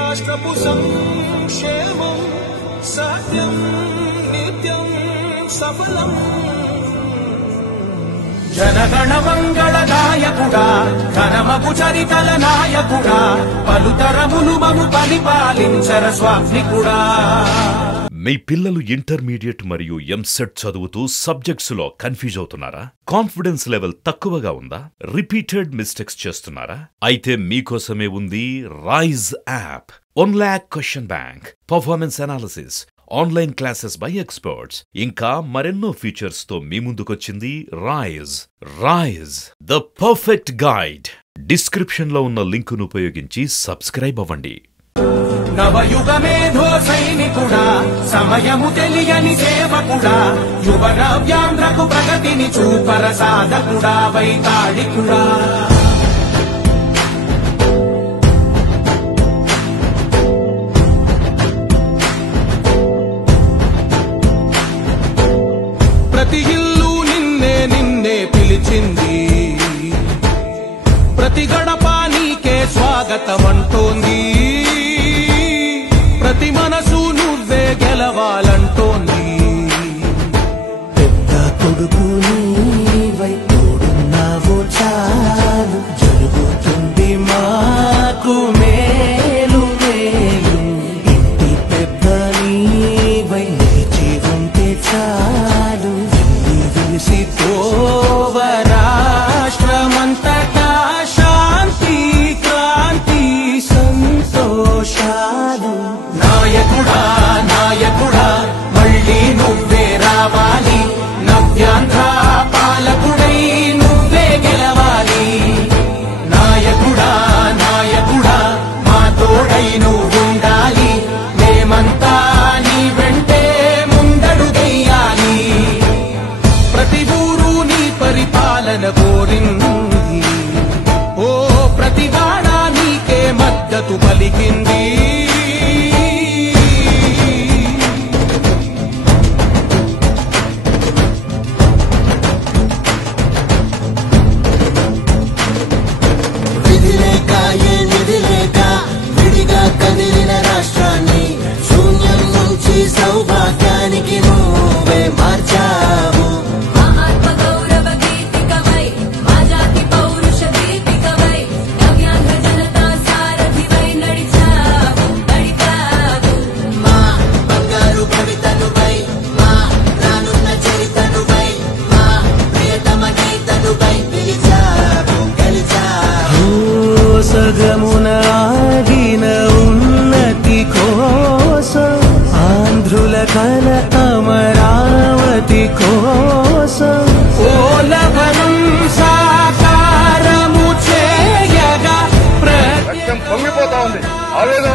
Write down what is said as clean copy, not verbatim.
రాష్ట్రపు సంక్షేమం సత్యం నిత్యం సఫలం జనగణ మంగళ నాయకుడా ఘనమగు చరితల నాయకుడా పలుతరములు మము పరిపాలించర స్వామికుడా. మీ పిల్లలు ఇంటర్మీడియట్ మరియు ఎంసెట్ చదువుతూ సబ్జెక్ట్స్ లో కన్ఫ్యూజ్ అవుతున్నారా? కాన్ఫిడెన్స్ లెవెల్ తక్కువగా ఉందా? రిపీటెడ్ మిస్టేక్స్ చేస్తున్నారా? అయితే మీకోసమే ఉంది Rise app. 1 lakh question bank, performance analysis, online classes by experts, ఇంకా మరెన్నో ఫీచర్స్ తో మీ ముందుకొచ్చింది Rise. Rise the perfect guide. Description లో ఉన్న లింకును ఉపయోగించి సబ్స్క్రైబ్ అవ్వండి. నవయుగ మేధో సైనికుడా, సమయము తెలియని సేవకుడా, యువ నవ్యాంధ్రకు ప్రగతిని చూపర సాధకుడా, వైతాళికుడా. ప్రతి ఇల్లు నిన్నే నిన్నే పిలిచింది, ప్రతి గడప నీకే స్వాగతమంటోంది, ప్రతి మనసు నువ్వే గెలవాలంటోంది. పెద్ద కొడుకు నీవై తోడున్నావో చాలు, జరుగుతుంది మాకు మేలు మేలు. ఇంటి పెద్ద నీవై నిలిచి ఉంటే చాలు, వెలిసి తోవ రాష్ట్రమంతటా శాంతి క్రాంతి సంతోషాలు. నాయకుడా నాయకుడా మళ్ళీ నువ్వే రావాలి, నవ్యాంధ్ర పాలకుడై నువ్వే గెలవాలి. నాయకుడా నాయకుడా మా తోడై నువ్వుండాలి, మేమంతా నీ వెంటే ముందడుగెయ్యాలి. ప్రతి ఊరు నీ పరిపాలన కోరింది, ఓ ప్రతివాడ నీకే మద్దతు పలికింది. కదిలిన రాష్ట్రాన్ని శూన్యం నుంచి సౌభాగ్యానికి నువ్వే మార్చావు. ఆత్మ గౌరవ గీతికవై, మా జాతి పౌరుష దీపికవై, నవ్యాంధ్ర జనతా సారథివై నడిచావు నడిపావు. మా బంగారు భవితనువై, మా రానున్న చరితనువై, మా ప్రియతమ గీతనువై పిలిచావు గెలిచావు. సగమున ఆగిన ఉన్నతి కోసం, ఆంధ్రుల కల అమరావతి కోసం, ఓలవనం సాకారము చేయగా పొంగిపోతా ఉంది. ఆవేదన